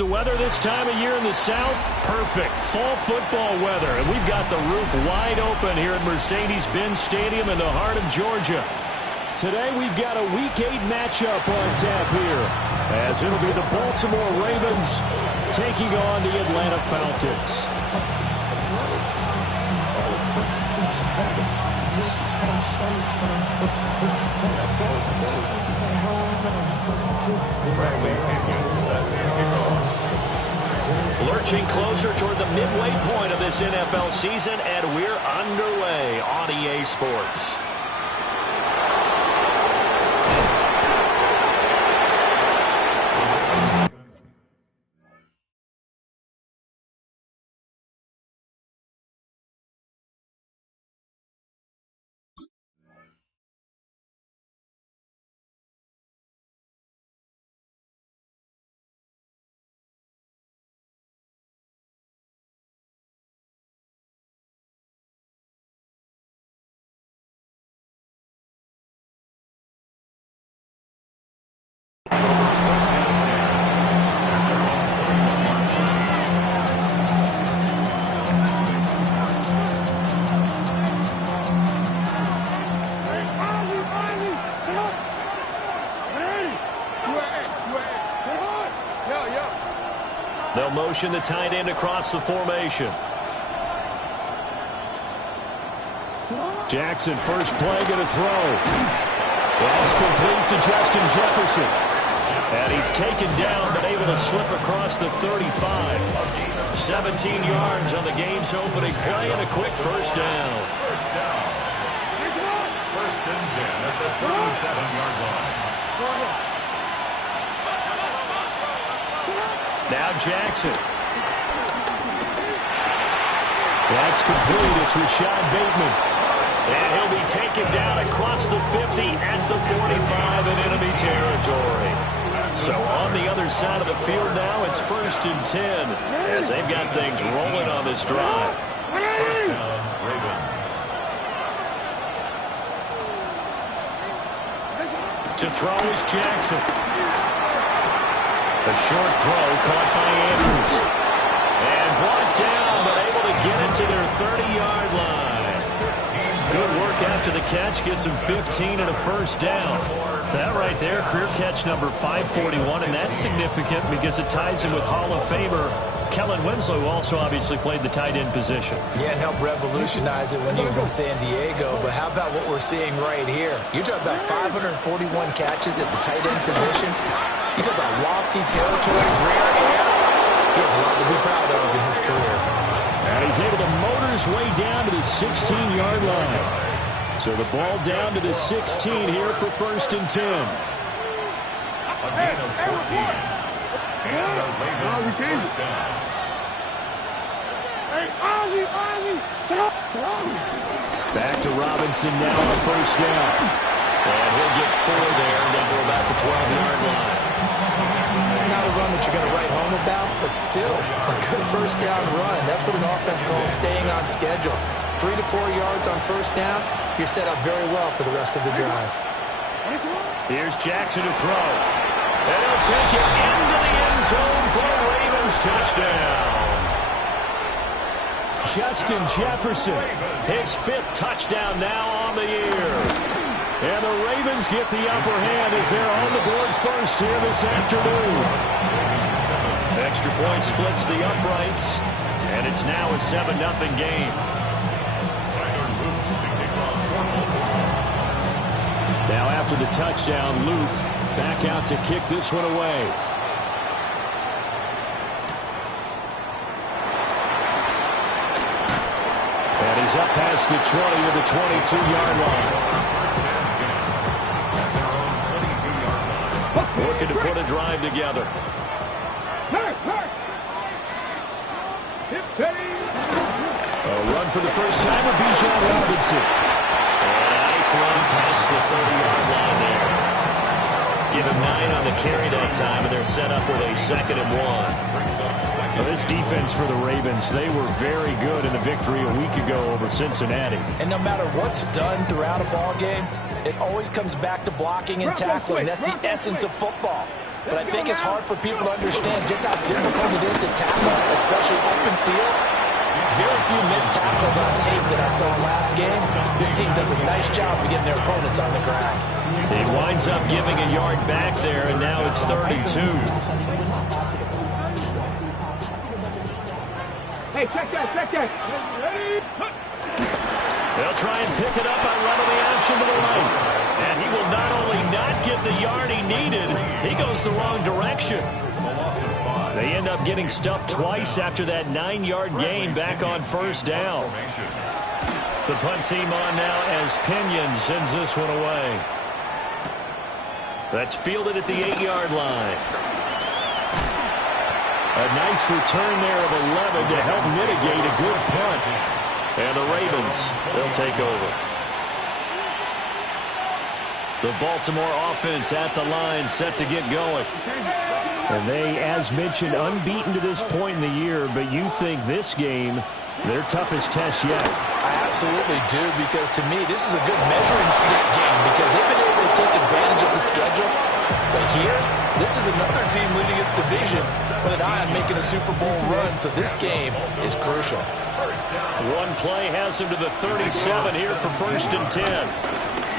The weather this time of year in the South, perfect. Fall football weather. And we've got the roof wide open here at Mercedes-Benz Stadium in the heart of Georgia. Today we've got a Week 8 matchup on tap here, as it'll be the Baltimore Ravens taking on the Atlanta Falcons. Lurching closer toward the midway point of this NFL season, and we're underway on EA Sports. They'll motion the tight end across the formation. Jackson, first play, going to throw. That's complete to Justin Jefferson. And he's taken down, but able to slip across the 35. 17 yards on the game's opening play and a quick first down. First and 10 at the 37-yard line. Now Jackson. That's complete. It's Rashad Bateman. And he'll be taken down across the 50 at the 45 in enemy territory. So on the other side of the field now, it's first and 10 as they've got things rolling on this drive. First down, Ravens. To throw is Jackson. A short throw caught by Andrews. And brought down, but able to get it to their 30-yard line. Good work after the catch. Gets him 15 and a first down. That right there, career catch number 541, and that's significant because it ties him with Hall of Famer Kellen Winslow, who also obviously played the tight end position. Yeah, and helped revolutionize it when he was in San Diego. But how about what we're seeing right here? You talk about 541 catches at the tight end position. You talk about lofty territory, rare air. He has a lot to be proud of in his career. And he's able to motor his way down to the 16-yard line. So the ball down to the 16 here for first and 10. A gain of 14. And the Ravens first down. Back to Robinson now on first down. And he'll get 4 there down to about the 12-yard line. Not a run that you're going to write home about, but still a good first down run. That's what an offense calls staying on schedule. 3 to 4 yards on first down, you're set up very well for the rest of the drive. Here's Jackson to throw. And he'll take it into the end zone for the Ravens touchdown. Justin Jefferson, his 5th touchdown now on the year. And the Ravens get the upper hand as they're on the board first here this afternoon. Extra point splits the uprights, and it's now a 7-0 game. Now after the touchdown, Luke back out to kick this one away. And he's up past the 20 to the 22-yard line. Looking to put a drive together. A run for the first time with Bijan Robinson. And a nice run past the 30-yard line there. Give him 9 on the carry that time, and they're set up with a 2nd and 1. Well, this defense for the Ravens, they were very good in the victory a week ago over Cincinnati. And no matter what's done throughout a ball game, it always comes back to blocking and tackling. That's the essence of football. but I think it's hard for people to understand just how difficult it is to tackle, especially open field. Very few missed tackles on tape that I saw last game. This team does a nice job of getting their opponents on the ground. He winds up giving a yard back there, and now it's 32. Hey, check that. Ready? They'll try and pick it up by running the action to the right. And he will not only not get the yard he needed, he goes the wrong direction. They end up getting stuffed twice after that 9-yard gain back on first down. The punt team on now as Pinion sends this one away. That's fielded at the 8-yard line. A nice return there of 11 to help mitigate a good punt. And the Ravens, they'll take over. The Baltimore offense at the line, set to get going. And they, as mentioned, unbeaten to this point in the year, but you think this game, their toughest test yet. I absolutely do, because to me, this is a good measuring stick game because they've been able to take advantage of the schedule. But here, this is another team leading its division with an eye on making a Super Bowl run, so this game is crucial. One play has him to the 37 here for 1st and 10.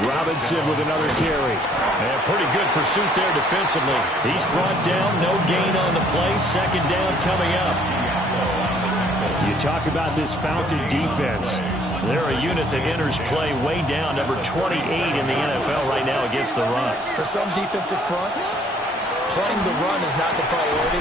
Robinson with another carry. And pretty good pursuit there defensively. He's brought down, no gain on the play. 2nd down coming up. You talk about this Falcon defense. They're a unit that enters play way down, number 28 in the NFL right now against the run. For some defensive fronts, playing the run is not the priority.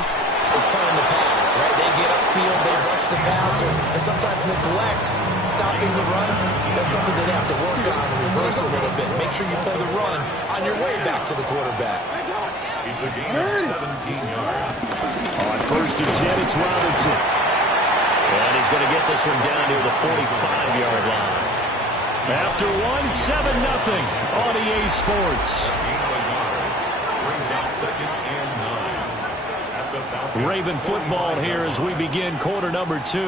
It's playing the pass, right? They get upfield, they rush the passer, and sometimes neglect stopping the run. That's something that they have to work on and reverse a little bit. Make sure you play the run on your way back to the quarterback. It's a gain of 17 yards. On 1st and 10, it's Robinson. And he's going to get this one down near the 45-yard line. After 1, 7-0 on EA Sports. Brings out 2nd and 9. Raven football here as we begin quarter number 2.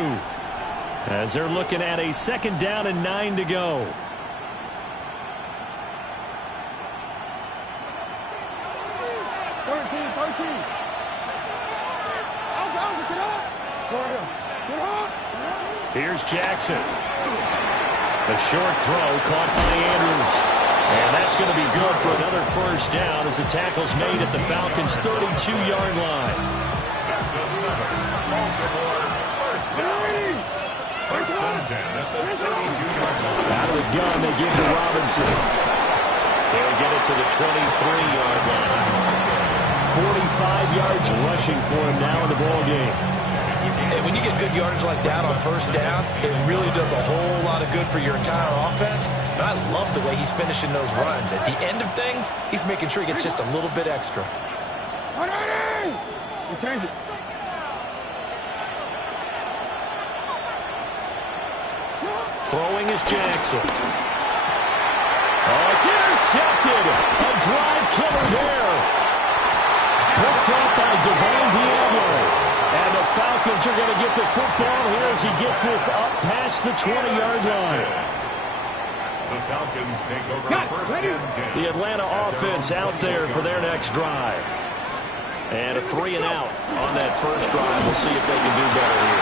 As they're looking at a 2nd down and 9 to go. Here's Jackson. A short throw caught by Andrews. And that's going to be good for another 1st down as the tackle's made at the Falcons' 32-yard line. That's another Baltimore 1st down. 1st and 10 at the 32-yard line. Out of the gun, they give to Robinson. They'll get it to the 23-yard line. 45 yards rushing for him now in the ballgame. And when you get good yardage like that on 1st down, it really does a whole lot of good for your entire offense. But I love the way he's finishing those runs. At the end of things, he's making sure he gets just a little bit extra. Change it. Throwing is Jackson. Oh, it's intercepted. A drive killer there. Picked up by Devon Diablo. And the Falcons are going to get the football here as he gets this up past the 20-yard line. The Falcons take over 1st and 10. The Atlanta offense out there for their next drive. And a 3-and-out on that first drive. We'll see if they can do better here.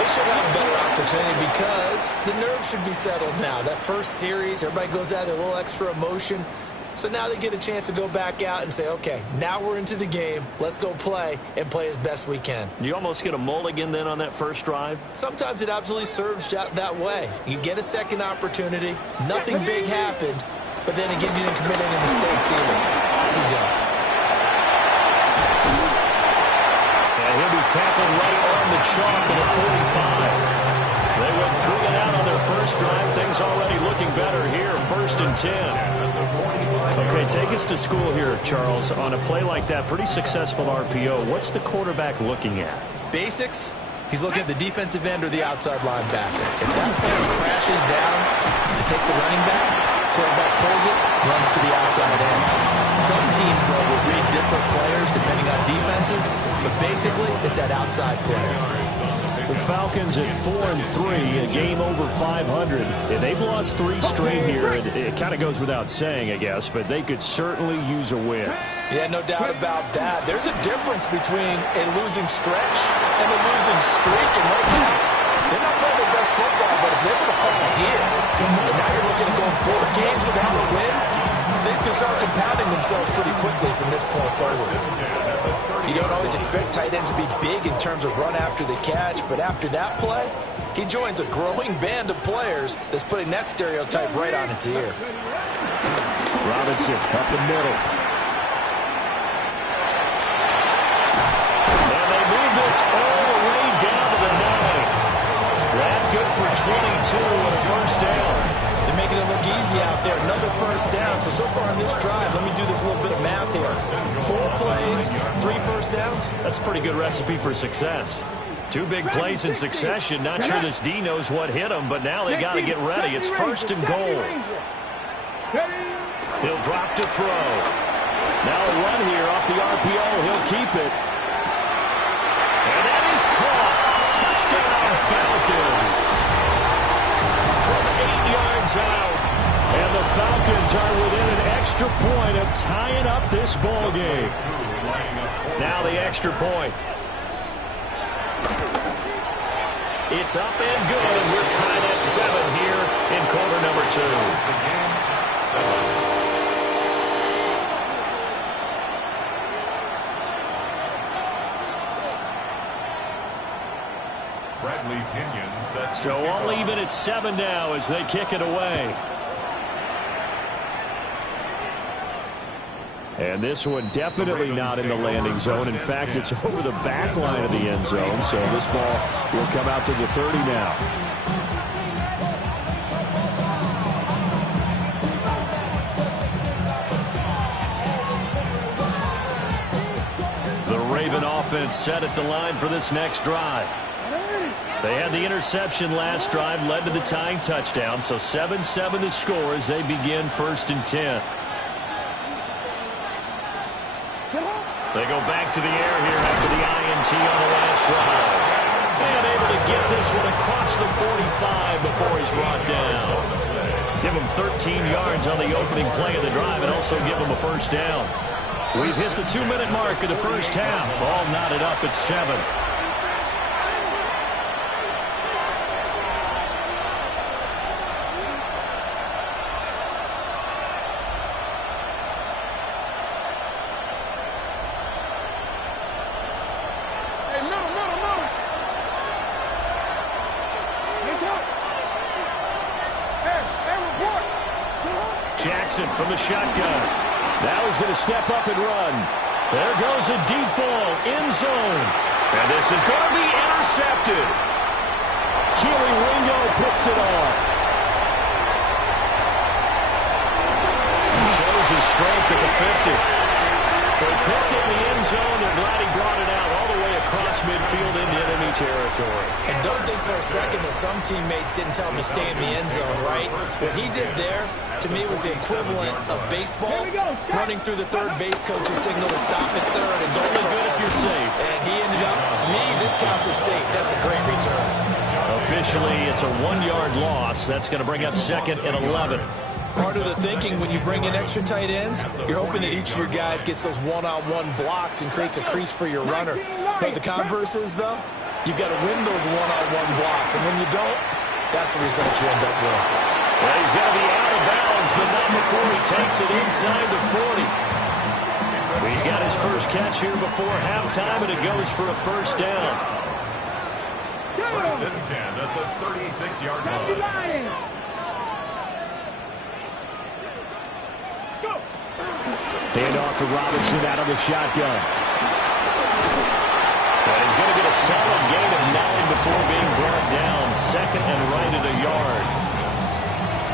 They should have a better opportunity because the nerves should be settled now. That first series, everybody goes out with a little extra emotion. So now they get a chance to go back out and say, okay, now we're into the game. Let's go play and play as best we can. You almost get a mulligan then on that first drive? Sometimes it absolutely serves that way. You get a second opportunity. Nothing big happened. But then again, you didn't commit any mistakes either. Off you go. And he'll be tackled right on the chalk at the 45. They went 3-and-out on their first drive. Things already looking better here. 1st and 10. Okay, take us to school here, Charles. On a play like that, pretty successful RPO. What's the quarterback looking at? Basics. He's looking at the defensive end or the outside linebacker. If that player crashes down to take the running back, quarterback pulls it, runs to the outside end. Some teams, though, will read different players depending on defenses, but basically it's that outside player. The Falcons at 4-3, a game over 500. And they've lost 3 straight here. It kind of goes without saying, I guess, but they could certainly use a win. Yeah, no doubt about that. There's a difference between a losing stretch and a losing streak. And right now, they're not playing their best football, but if they're able to fall here, and now you're looking at going 4 games without a win, things can start compounding themselves pretty quickly from this point forward. You don't always expect tight ends to be big in terms of run after the catch, but after that play, he joins a growing band of players that's putting that stereotype right on its ear. Robinson up the middle. And they move this all the way down to the 9. That good for 22 and a first down. They're making it look easy out there. Another first down. So far on this drive, let me do this little bit of math here. 4 plays, 3 first downs. That's a pretty good recipe for success. 2 big plays in succession. Not sure this D knows what hit him, but now they got to get ready. It's first and goal. He'll drop to throw. Now a run here off the RPO. He'll keep it. And that is caught. Touchdown, Falcons. From 8 yards out. And the Falcons are within an extra point of tying up this ball game. Now the extra point. It's up and good, and we're tied at 7 here in quarter number 2. Bradley Pinion set. So all even at 7 now as they kick it away. And this one definitely not in the landing zone. In fact, it's over the back line of the end zone. So this ball will come out to the 30 now. The Raven offense set at the line for this next drive. They had the interception last drive, led to the tying touchdown. So 7-7 the score as they begin first and 10. They go back to the air here after the INT on the last drive. And able to get this one across the 45 before he's brought down. Give him 13 yards on the opening play of the drive and also give him a first down. We've hit the 2-minute mark of the first half. All knotted up at 7. Jackson from the shotgun. Now he's going to step up and run. There goes a deep ball, end zone. And this is going to be intercepted. Keely Ringo picks it off. He shows his strength at the 50. They picked it in the end zone. They're glad he brought it out all the way across midfield into enemy territory. And don't think for a second that some teammates didn't tell him to stay in the end zone, right? What he did there, to me, was the equivalent of baseball running through the third base coach's signal to stop at third. It's only good if you're safe. And he ended up, to me, this counts as safe. That's a great return. Officially, it's a 1-yard loss. That's going to bring up second and 11. Part of the thinking when you bring in extra tight ends, you're hoping that each of your guys gets those one-on-one blocks and creates a crease for your runner. But the converse is, though, you've got to win those one-on-one blocks. And when you don't, that's the result you end up with. Well, he's going to be out of bounds, but not before he takes it inside the 40. He's got his first catch here before halftime, and it goes for a first down. First and 10 at the 36-yard line. Hand off to Robinson out of the shotgun. And he's going to get a solid gain of 9 before being brought down. Second and right at a yard.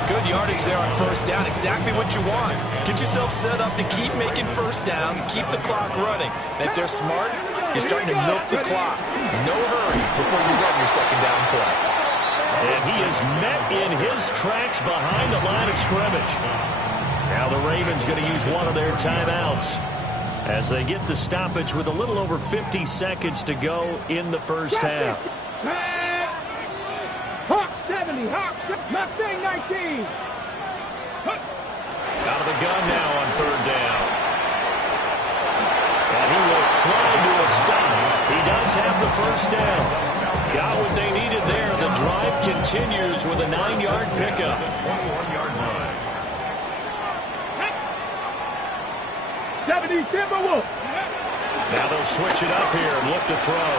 Good yardage there on first down. Exactly what you want. Get yourself set up to keep making first downs, keep the clock running. And if they're smart, you're starting to milk the clock. No hurry before you run your second down play. And he is met in his tracks behind the line of scrimmage. Now the Ravens going to use one of their timeouts as they get the stoppage with a little over 50 seconds to go in the first half. Hawk 70, Hawk Mustang 19. Out of the gun now on third down. have the first down. Got what they needed there. The drive continues with a 9-yard pickup. 21-yard line. 70 Timberwolves. Now they'll switch it up here and look to throw.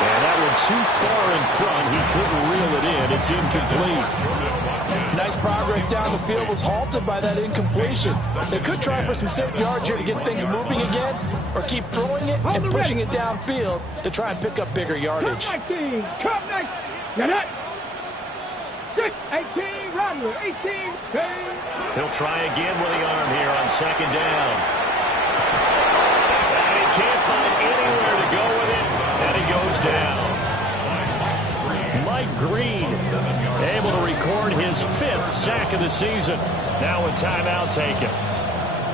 And that one too far in front. He couldn't reel it in. It's incomplete. Nice progress down the field was halted by that incompletion. They could try for some safe yards here to get things moving again, or keep throwing it and pushing it downfield to try and pick up bigger yardage. Come 19. Come 19. Get it. 6, 18, Rodler, 18. He'll try again with the arm here on second down. And he can't find anywhere to go with it, and he goes down. Mike Green able to record his 5th sack of the season. Now a timeout taken.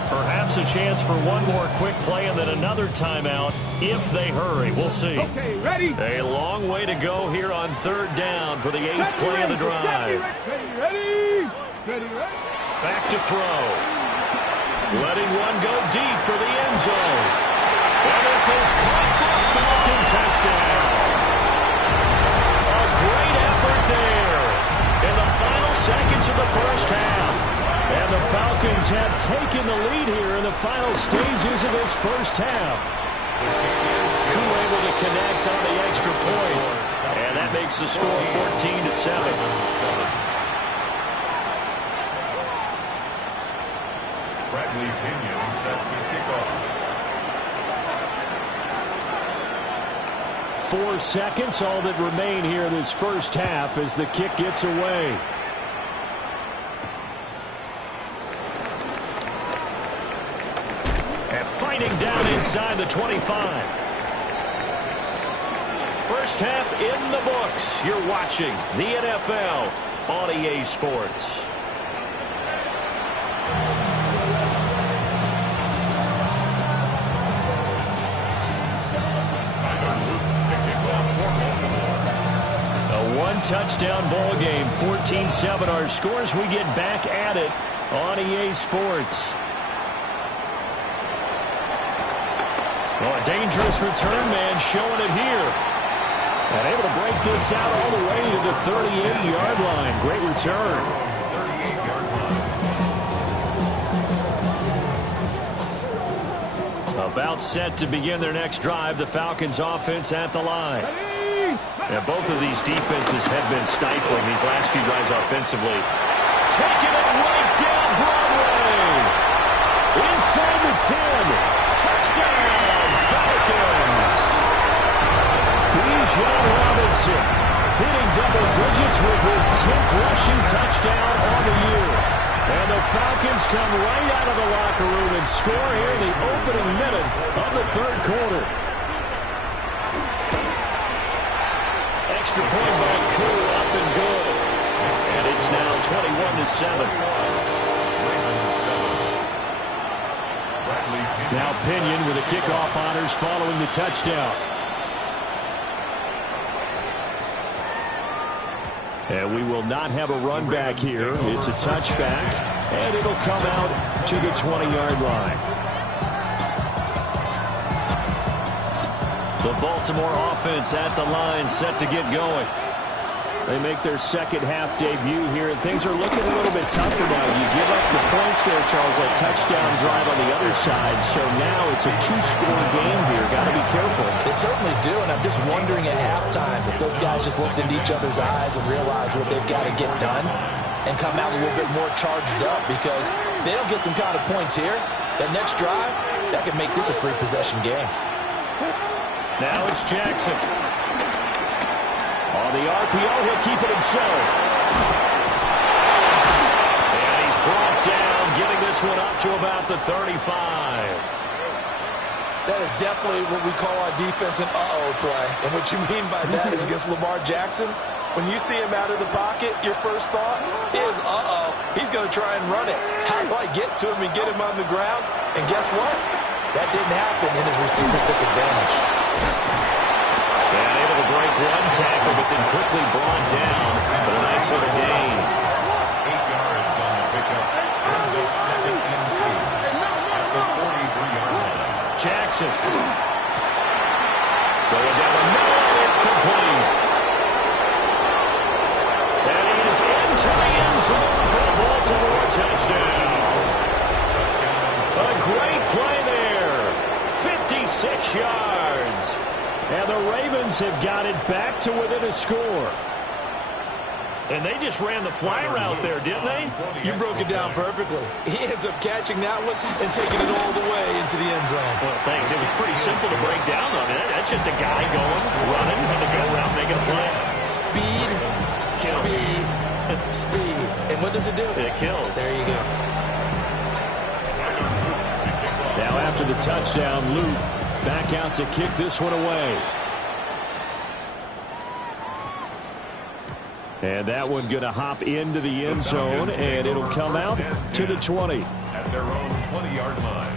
Perhaps a chance for one more quick play and then another timeout if they hurry. We'll see. Okay, ready. A long way to go here on third down for the 8th play of the drive. Ready. Back to throw. Letting one go deep for the end zone. And this is caught for a Falcon touchdown. A great effort there in the final seconds of the first half. And the Falcons have taken the lead here in the final stages of this first half. Koo able to connect on the extra point. And that makes the score 14-7. Bradley Pinion set to kick off. 4 seconds, all that remain here this first half as the kick gets away. And fighting down inside the 25. First half in the books. You're watching the NFL on EA Sports. Touchdown ball game, 14-7 our scores. We get back at it on EA Sports. Oh, a dangerous return man showing it here. And able to break this out all the way to the 38-yard line. Great return. 38-yard line. About set to begin their next drive. The Falcons offense at the line. Now, both of these defenses have been stifling these last few drives offensively. Taking it right down Broadway. Inside the 10. Touchdown, Falcons. Bijan Robinson hitting double digits with his 10th rushing touchdown on the year. And the Falcons come right out of the locker room and score here in the opening minute of the third quarter. Extra point by Koo, up and good. And it's now 21-7. Now Pinion with the kickoff honors following the touchdown. And we will not have a run back here. It's a touchback, and it'll come out to the 20-yard line. The Baltimore offense at the line, set to get going. They make their second half debut here, and things are looking a little bit tougher now. You give up the points there, Charles, that touchdown drive on the other side. So now it's a 2-score game here. Got to be careful. They certainly do, and I'm just wondering at halftime if those guys just looked into each other's eyes and realized what they've got to get done and come out a little bit more charged up, because if they don't get some kind of points here, that next drive, that could make this a 3-possession game. Now it's Jackson. On the RPO, he'll keep it himself. And he's brought down, getting this one up to about the 35. That is definitely what we call our defense an uh-oh play. And what you mean by that is against Lamar Jackson, when you see him out of the pocket, your first thought is, uh-oh, he's going to try and run it. How do I get to him and get him on the ground? And guess what? That didn't happen, and his receiver took advantage. And able to break one tackle, but then quickly brought down for a nice little gain. 8 yards on the pickup. Ends up 2nd and 2 at the 43-yard line. Jackson going down the zone for a Baltimore touchdown. A great play there. 56 yards. And the Ravens have got it back to within a score. And they just ran the fly route there, didn't they? You broke it down perfectly. He ends up catching that one and taking it all the way into the end zone. Well, thanks. It was pretty simple to break down on it. That's just a guy going, running, on the go route, making a play. Speed, speed, speed. And what does it do? It kills. There you go. Now after the touchdown, Luke back out to kick this one away. And that one going to hop into the end zone, and it'll come out to the 20. At their own 20-yard line.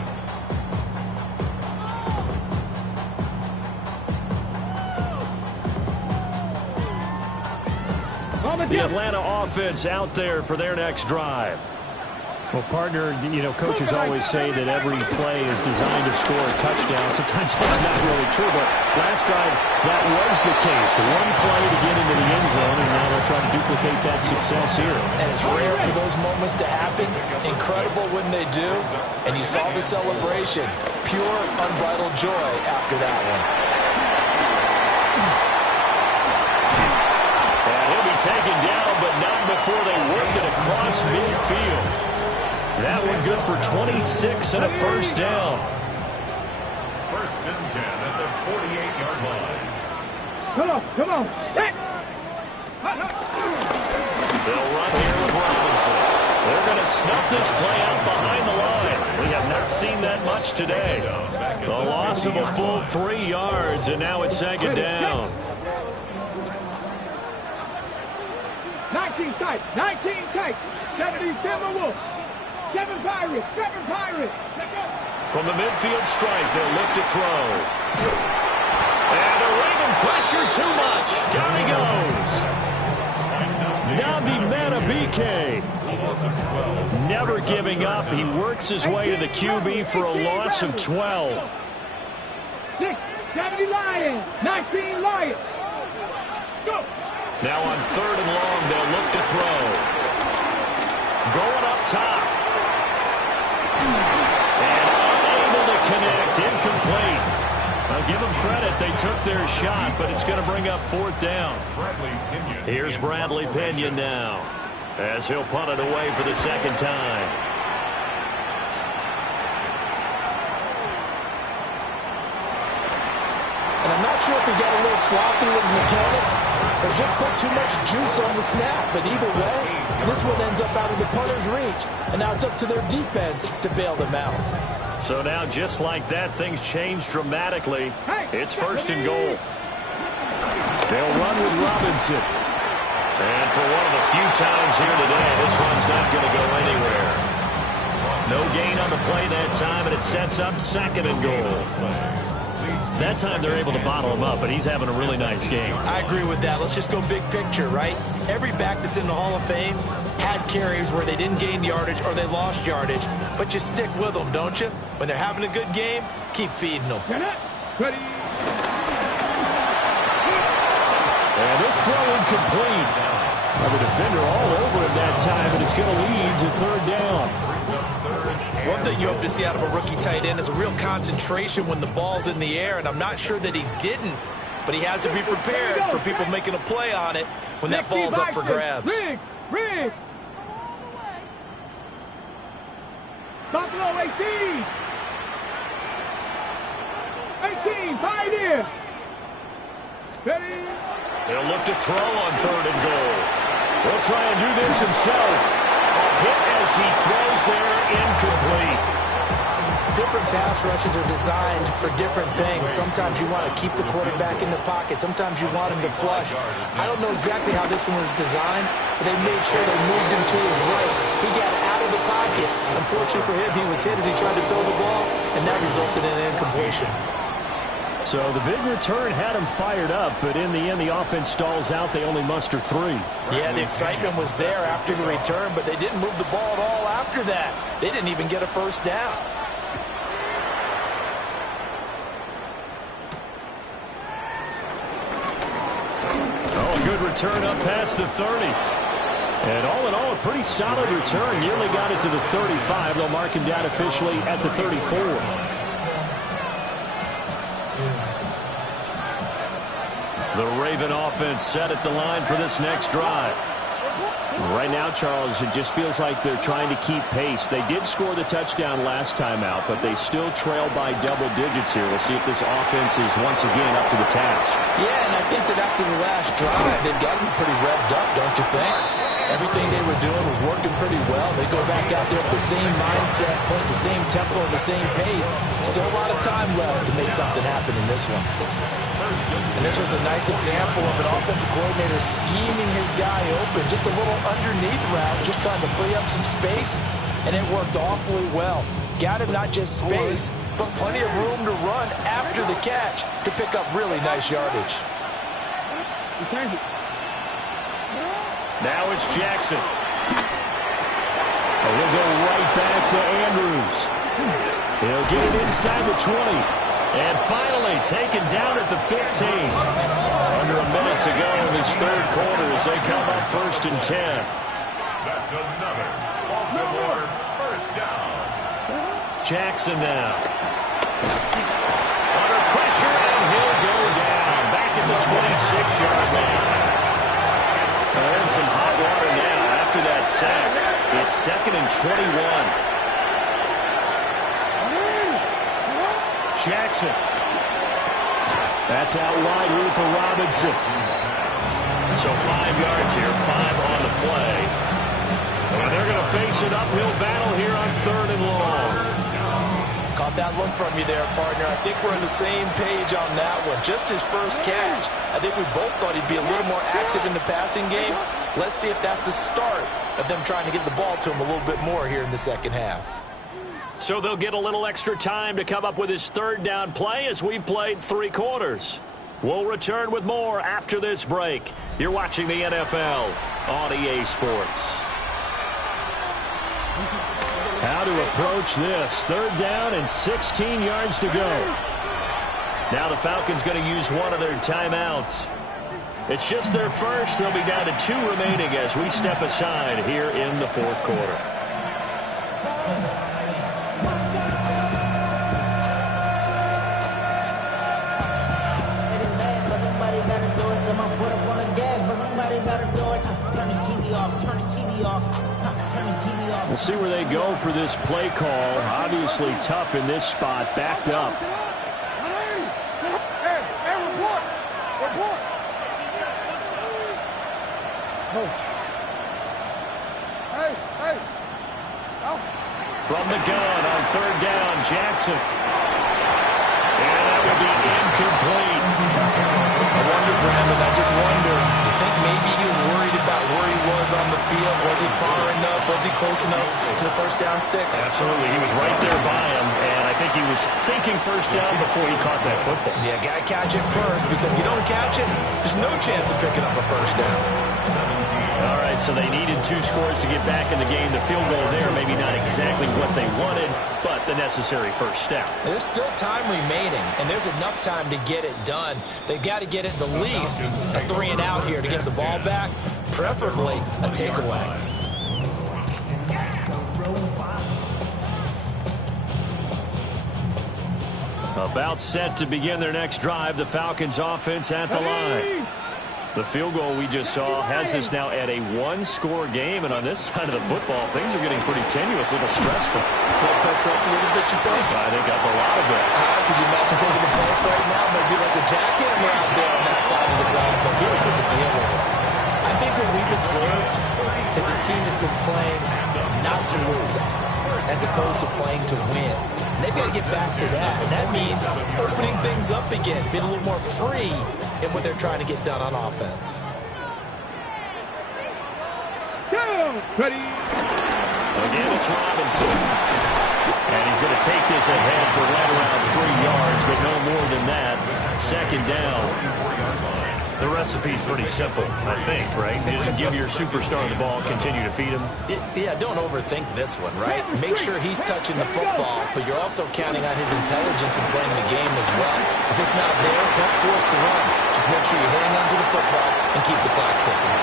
The Atlanta offense out there for their next drive. Well, partner, you know, coaches always say that every play is designed to score a touchdown. Sometimes that's not really true, but last drive, that was the case. One play to get into the end zone, and now they'll try to duplicate that success here. And it's rare for those moments to happen. Incredible when they do. And you saw the celebration. Pure, unbridled joy after that one. And he'll be taken down, but not before they work it across midfield. That one good for 26 and a first down. First and 10 at the 48-yard line. Come on. Hey. They'll run here with Robinson. They're going to snuff this play out behind the line. We have not seen that much today. The loss of a full 3 yards, and now it's second down. 19 tight. 70 Timberwolves. 7 Pirates. From the midfield stripe, they'll look to throw. And a Raven pressure too much. Down he goes. Nabi Matabike. Never giving up. He works his way to the QB for a loss of 12. 70 Lions. 19 Lions. Go. Now on third and long, they'll look to throw. Going up top. And unable to connect. Incomplete. I'll give them credit. They took their shot, but it's going to bring up fourth down. Here's Bradley Pinion now, as he'll punt it away for the second time. And I'm not sure if he got a little sloppy with his mechanics or just put too much juice on the snap. But either way, this one ends up out of the punter's reach. And now it's up to their defense to bail them out. So now, just like that, things change dramatically. It's first and goal. They'll run with Robinson. And for one of the few times here today, this run's not going to go anywhere. No gain on the play that time, and it sets up second and goal. That time they're able to bottle him up, but he's having a really nice game. I agree with that. Let's just go big picture, right? Every back that's in the Hall of Fame had carries where they didn't gain yardage or they lost yardage, but you stick with them, don't you? When they're having a good game, keep feeding them. Ready. And this throw incomplete. The defender all over him that time, but it's going to lead to third down. One thing you hope to see out of a rookie tight end is a real concentration when the ball's in the air, and I'm not sure that he didn't, but he has to be prepared for people making a play on it when that ball's up for grabs. Riggs. Buffalo 18. 18, Pioneer. Ready. They'll look to throw on third and goal. He'll try and do this himself. A hit as he throws there, incomplete. Different pass rushes are designed for different things. Sometimes you want to keep the quarterback in the pocket. Sometimes you want him to flush. I don't know exactly how this one was designed, but they made sure they moved him to his right. He got out of the pocket. Unfortunately for him, he was hit as he tried to throw the ball, and that resulted in an incompletion. So the big return had him fired up, but in the end, the offense stalls out. They only muster 3. Yeah, the excitement was there after the return, but they didn't move the ball at all after that. They didn't even get a first down. Oh, good return up past the 30. And all in all, a pretty solid return. Nearly got it to the 35. They'll mark him down officially at the 34. The Raven offense set at the line for this next drive. Right now, Charles, it just feels like they're trying to keep pace. They did score the touchdown last time out, but they still trail by double digits here. We'll see if this offense is once again up to the task. Yeah, and I think that after the last drive, they've gotten pretty revved up, don't you think? Everything they were doing was working pretty well. They go back out there with the same mindset, the same tempo, and the same pace. Still a lot of time left to make something happen in this one. And this was a nice example of an offensive coordinator scheming his guy open. Just a little underneath route, just trying to free up some space, and it worked awfully well. Got him not just space, but plenty of room to run after the catch to pick up really nice yardage. Now it's Jackson. And he'll go right back to Andrews. He'll get it inside the 20. And finally taken down at the 15. Under a minute to go in this third quarter as they come up 1st and 10. That's another Baltimore first down. Jackson now. Under pressure, and he'll go down. Back in the 26-yard line. And some hot water now after that sack. It's 2nd and 21. Jackson. That's out wide room for Robinson. So 5 yards here, 5 on the play. And they're going to face an uphill battle here on 3rd and long. Caught that look from you there, partner. I think we're on the same page on that one. Just his first catch. I think we both thought he'd be a little more active in the passing game. Let's see if that's the start of them trying to get the ball to him a little bit more here in the second half. So they'll get a little extra time to come up with his 3rd down play as we've played 3 quarters. We'll return with more after this break. You're watching the NFL on EA Sports. How to approach this. 3rd down and 16 yards to go. Now the Falcons going to use one of their timeouts. It's just their first. They'll be down to 2 remaining as we step aside here in the 4th quarter. We'll see where they go for this play call. Obviously tough in this spot, backed up. From the gun on 3rd down, Jackson. And that would be incomplete. I wonder, Brandon, I just wonder, you think maybe he was worried about where he was on the field? Was he far enough? Was he close enough to the first down sticks? Absolutely. He was right there by him, and I think he was thinking first down before he caught that football. Yeah, got to catch it first, because if you don't catch it, there's no chance of picking up a first down. All right, so they needed 2 scores to get back in the game. The field goal there, maybe not exactly what they wanted, but the necessary first step. There's still time remaining, and there's enough time to get it done. They've got to get it the least a 3 and out here to get the ball back, preferably a takeaway. About set to begin their next drive, the Falcons offense at the line. The field goal we just saw has us now at a 1-score game, and on this side of the football, things are getting pretty tenuous, a little stressful. Blood pressure up a little bit, you think? I think up a lot of it. Could you imagine taking the place right now? It might be like a jackhammer out there on that side of the ball. But here's what the deal is. I think what we've observed is a team that's been playing not to lose, as opposed to playing to win. And they've got to get back to that, and that means opening things up again, being a little more free in what they're trying to get done on offense. Ready. Again, it's Robinson. And he's going to take this ahead for right around 3 yards, but no more than that. 2nd down. The recipe's pretty simple, I think, right? You just give your superstar the ball, continue to feed him. Yeah, don't overthink this one, right? Make sure he's touching the football, but you're also counting on his intelligence in playing the game as well. If it's not there, don't force the run. Just make sure you hang on to the football and keep the clock ticking.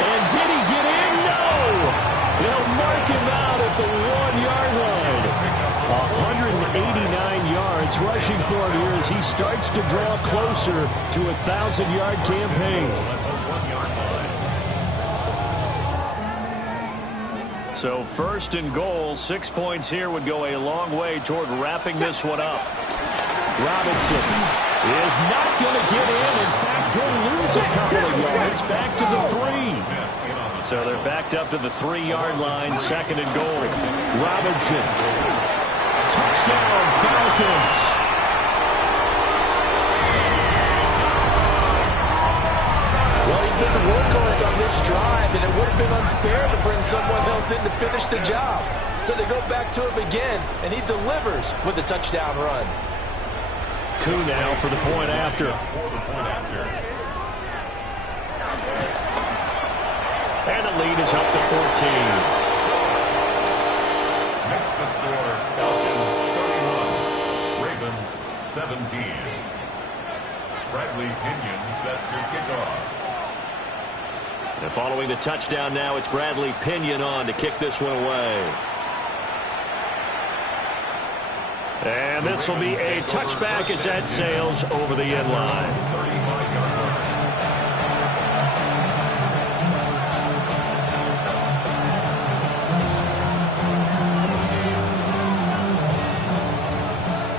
And did he get in? No! They'll mark him out at the 1-yard line. 189 yards rushing for him here as he starts to draw closer to a 1,000-yard campaign. So 1st and goal, 6 points here would go a long way toward wrapping this one up. Robinson is not going to get in. In fact, he'll lose a couple of yards back to the 3. So they're backed up to the 3-yard line, 2nd and goal. Robinson. Touchdown, Falcons. Well, he's been the workhorse on this drive, and it would have been unfair to bring someone else in to finish the job. So they go back to him again, and he delivers with a touchdown run. Koo now for the point after. And the lead is up to 14. Next the score, Falcons 31, Ravens 17. Bradley Pinion set to kick off. And following the touchdown now, it's Bradley Pinion on to kick this one away. And this will be a touchback as that sails over the end line. 35-yard line.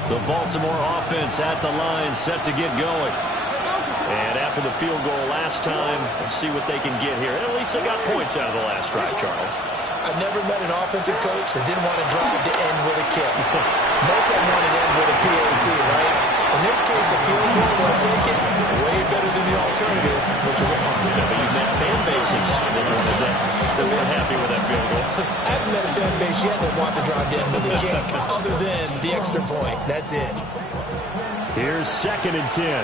The Baltimore offense at the line, set to get going. And after the field goal last time, let's see what they can get here. At least they got points out of the last drive, Charles. I've never met an offensive coach that didn't want to drive to end with a kick. Most of them want to end with a PAT, right? In this case, a field goal, they'll take it way better than the alternative, which is a punt. Yeah, but you've met fan bases that weren't happy with that field goal. I haven't met a fan base yet that wants to drive to end with a kick, other than the extra point. That's it. Here's 2nd and 10.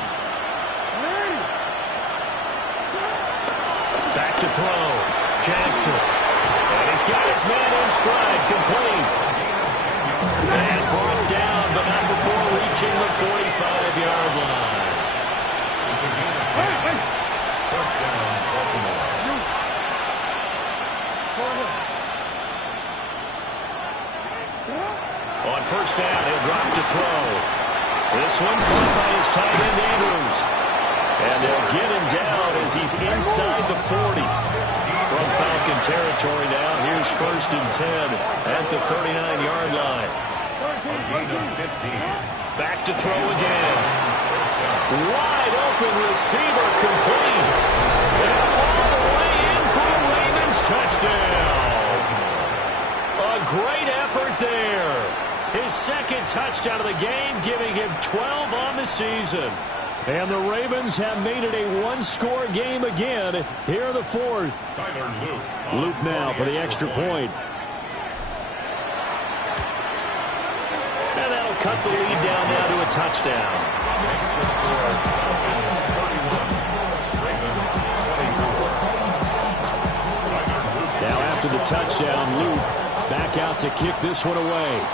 Back to throw. Jackson. And he's got his man in stride, complete. And brought down, but not before reaching the 45-yard line. It's a gain of 10. First down, Baltimore. On first down, he'll drop to throw. This one caught by his tight end, Andrews. And they'll get him down as he's inside the 40. From Falcon territory now, here's 1st and 10 at the 39-yard line. A gain of 15. Back to throw again. Wide open receiver, complete. And all the way in for the Ravens touchdown. A great effort there. His 2nd touchdown of the game, giving him 12 on the season. And the Ravens have made it a one-score game again here in the 4th. Tyler Luke. Luke now for the extra point. And that'll cut the lead down now to a touchdown. Makes the score, Falcons 31, Ravens 24. Now after the touchdown, Luke back out to kick this one away.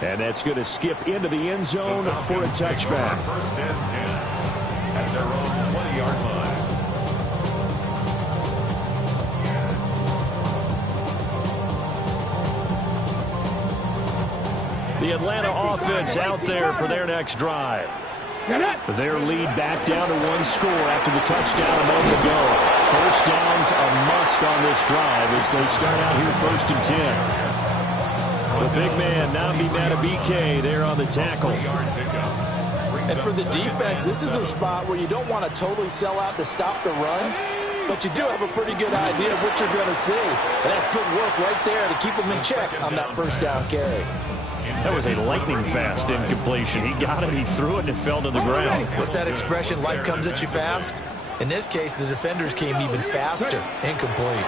And that's going to skip into the end zone for a touchback. 1st and 10 at their own 20-yard line. The Atlanta offense out there for their next drive. Their lead back down to 1 score after the touchdown a moment ago. First down's a must on this drive as they start out here 1st and 10. The big man, Nnamdi Madubuike, there on the tackle. And for the defense, this is a spot where you don't want to totally sell out to stop the run, but you do have a pretty good idea of what you're going to see. And that's good work right there to keep them in check on that first down carry. That was a lightning-fast incompletion. He got it, he threw it, and it fell to the ground. What's that expression, life comes at you fast? In this case, the defenders came even faster. Incomplete.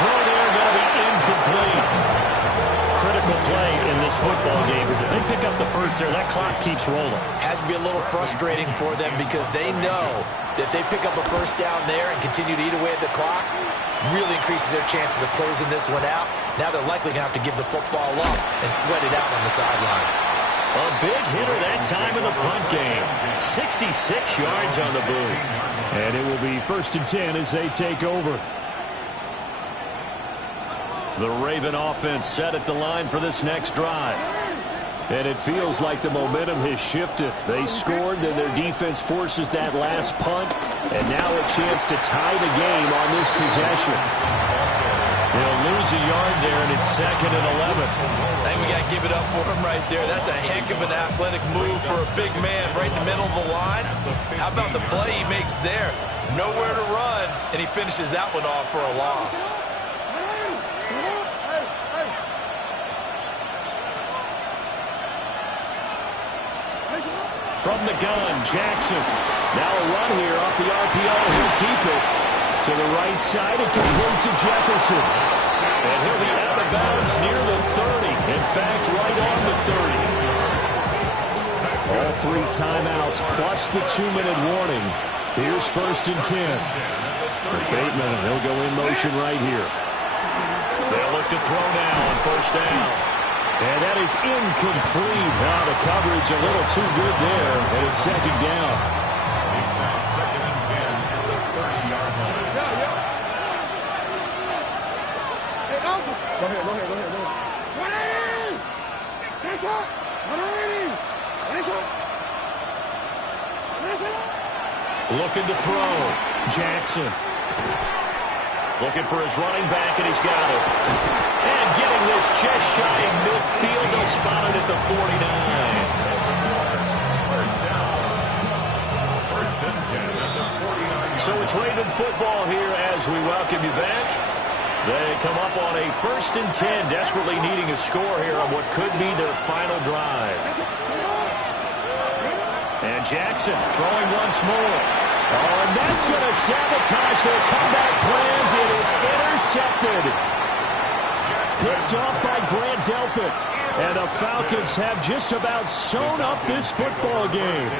Throw there going to be incomplete. Critical play in this football game because if they pick up the first there, that clock keeps rolling. Has to be a little frustrating for them because they know that they pick up a first down there and continue to eat away at the clock, really increases their chances of closing this one out. Now they're likely going to have to give the football up and sweat it out on the sideline. A big hitter that time in the punt game. 66 yards on the boot. And it will be 1st and 10 as they take over. The Raven offense set at the line for this next drive. And it feels like the momentum has shifted. They scored, then their defense forces that last punt. And now a chance to tie the game on this possession. They'll lose a yard there, and it's 2nd and 11. I think we got to give it up for him right there. That's a heck of an athletic move for a big man right in the middle of the line. How about the play he makes there? Nowhere to run, and he finishes that one off for a loss. From the gun, Jackson. Now a run here off the RPO. He'll keep it to the right side and complete to Jefferson. And he'll be out of bounds near the 30. In fact, right on the 30. All 3 timeouts plus the 2-minute warning. Here's 1st and 10. Bateman, and he'll go in motion right here. They'll look to throw now on 1st down. And that is incomplete. Now the coverage a little too good there, and it's 2nd down. It's now 2nd and 10 at the 30-yard line. Go ahead. Looking to throw. Jackson. Looking for his running back, and he's got it. And getting this just shy of midfield. They'll spot it at the 49. 1st down. 1st and 10 at the 49. So it's Raven football here as we welcome you back. They come up on a 1st and 10, desperately needing a score here on what could be their final drive. And Jackson throwing once more. Oh, and that's going to sabotage their comeback plans. It is intercepted. Picked off by Grant Delpit. And the Falcons have just about sewn up this football game.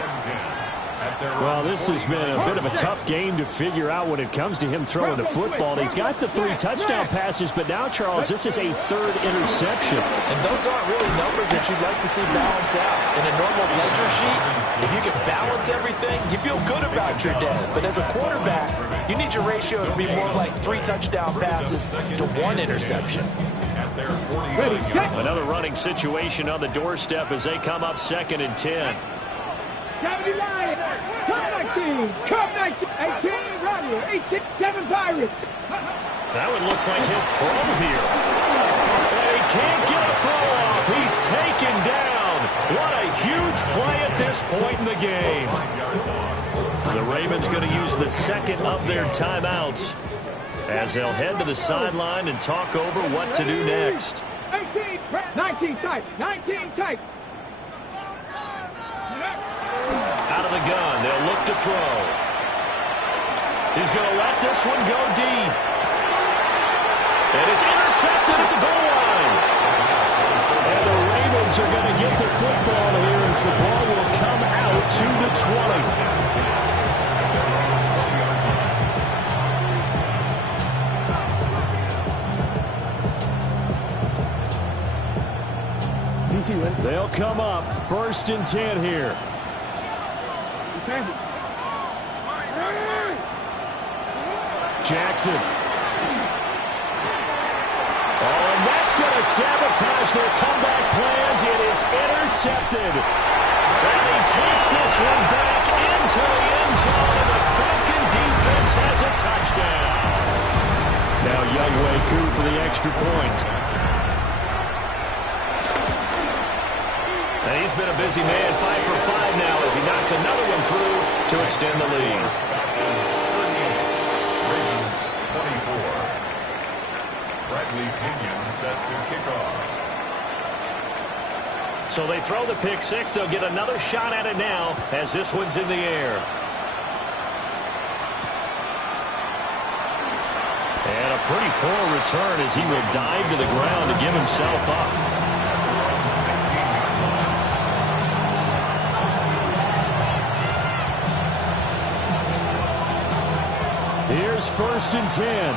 Well, this has been a bit of a tough game to figure out when it comes to him throwing the football. He's got the 3 touchdown passes, but now, Charles, this is a 3rd interception. And those aren't really numbers that you'd like to see balance out. In a normal ledger sheet, if you can balance everything, you feel good about your day. But as a quarterback, you need your ratio to be more like 3 touchdown passes to 1 interception. Another running situation on the doorstep as they come up 2nd and 10. County Lions, Come 19, 18, Rodney, 8, 6, 7 Pirates. That one looks like he'll throw here. And he can't get a throw off. He's taken down. What a huge play at this point in the game. The Ravens going to use the 2nd of their timeouts as they'll head to the sideline and talk over what to do next. 18, 19 tight, 19 tight. Out of the gun, they'll look to throw. He's going to let this one go deep. And it's intercepted at the goal line. And the Ravens are going to get the football here as the ball will come out to the 20. They'll come up 1st and 10 here. Jackson. Oh, and that's going to sabotage their comeback plans. It is intercepted. And he takes this one back into the end zone, and the Falcon defense has a touchdown. Now Younghoe Koo for the extra point. And he's been a busy man, 5 for 5 now as he knocks another one through to extend the lead. Ravens 24. Bradley Pinion set to kick off. So they throw the pick 6. They'll get another shot at it now as this one's in the air. And a pretty poor return as he will dive to the ground to give himself up. Here's 1st and 10.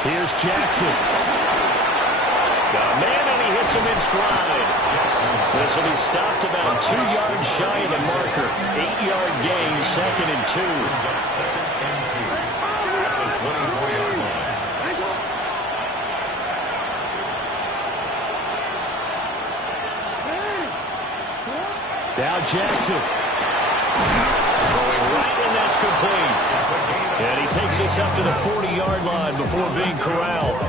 Here's Jackson. Got a man, and he hits him in stride. This will be stopped about 2 yards shy of the marker. 8-yard gain, 2nd and 2. Second and 2 at the 24-yard line. Now Jackson. Throwing right, and that's complete. And he takes this up to the 40-yard line before being corralled.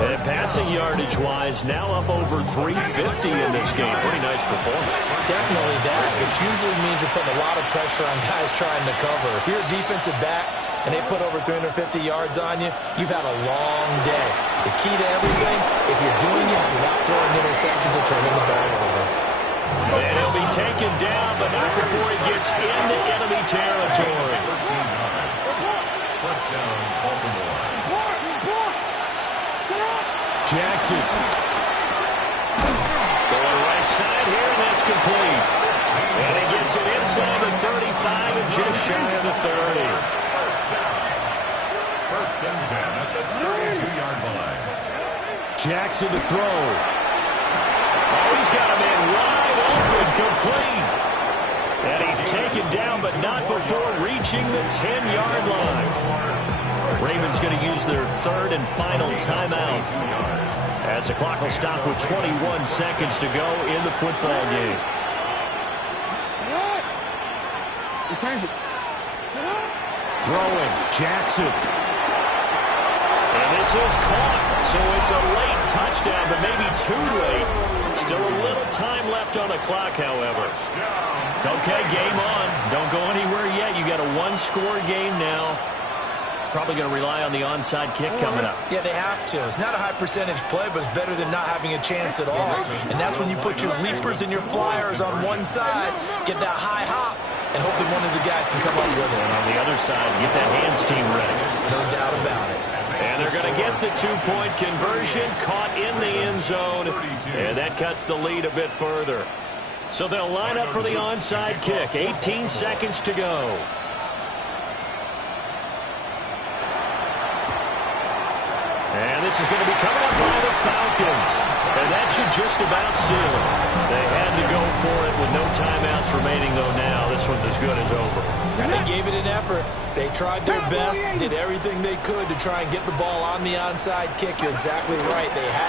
And passing yardage-wise, now up over 350 in this game. Pretty nice performance. Definitely that, which usually means you're putting a lot of pressure on guys trying to cover. If you're a defensive back and they put over 350 yards on you, you've had a long day. The key to everything, if you're doing it, you're not throwing interceptions or turning the ball over. And he'll be taken down, but not before he gets into enemy territory. First down, Baltimore. Jackson. Going right side here, and that's complete. And he gets it inside the 35 and just shy of the 30. First and 10 at the 32-yard line. Jackson to throw. Oh, he's got him in wide open, complete. And he's taken down, but not before reaching the 10-yard line. Ravens going to use their 3rd and final timeout as the clock will stop with 21 seconds to go in the football game. Throwing. Jackson. And this is caught, so it's a late touchdown, but maybe too late. Still a little time left on the clock, however. Okay, game on. Don't go anywhere yet. You got a 1-score game now. Probably going to rely on the onside kick coming up. Yeah, they have to. It's not a high percentage play, but it's better than not having a chance at all. And that's when you put your leapers and your flyers on one side, get that high hop, and hope that one of the guys can come up with it. And on the other side, get that hands team ready. No doubt about it. And they're going to get the 2-point conversion, caught in the end zone, and that cuts the lead a bit further. So they'll line up for the onside kick. 18 seconds to go. And this is going to be coming up by the Falcons. And that should just about seal it. They had to go for it with no timeouts remaining, though now. This one's as good as over. They gave it an effort. They tried their best, did everything they could to try and get the ball on the onside kick. You're exactly right. They had to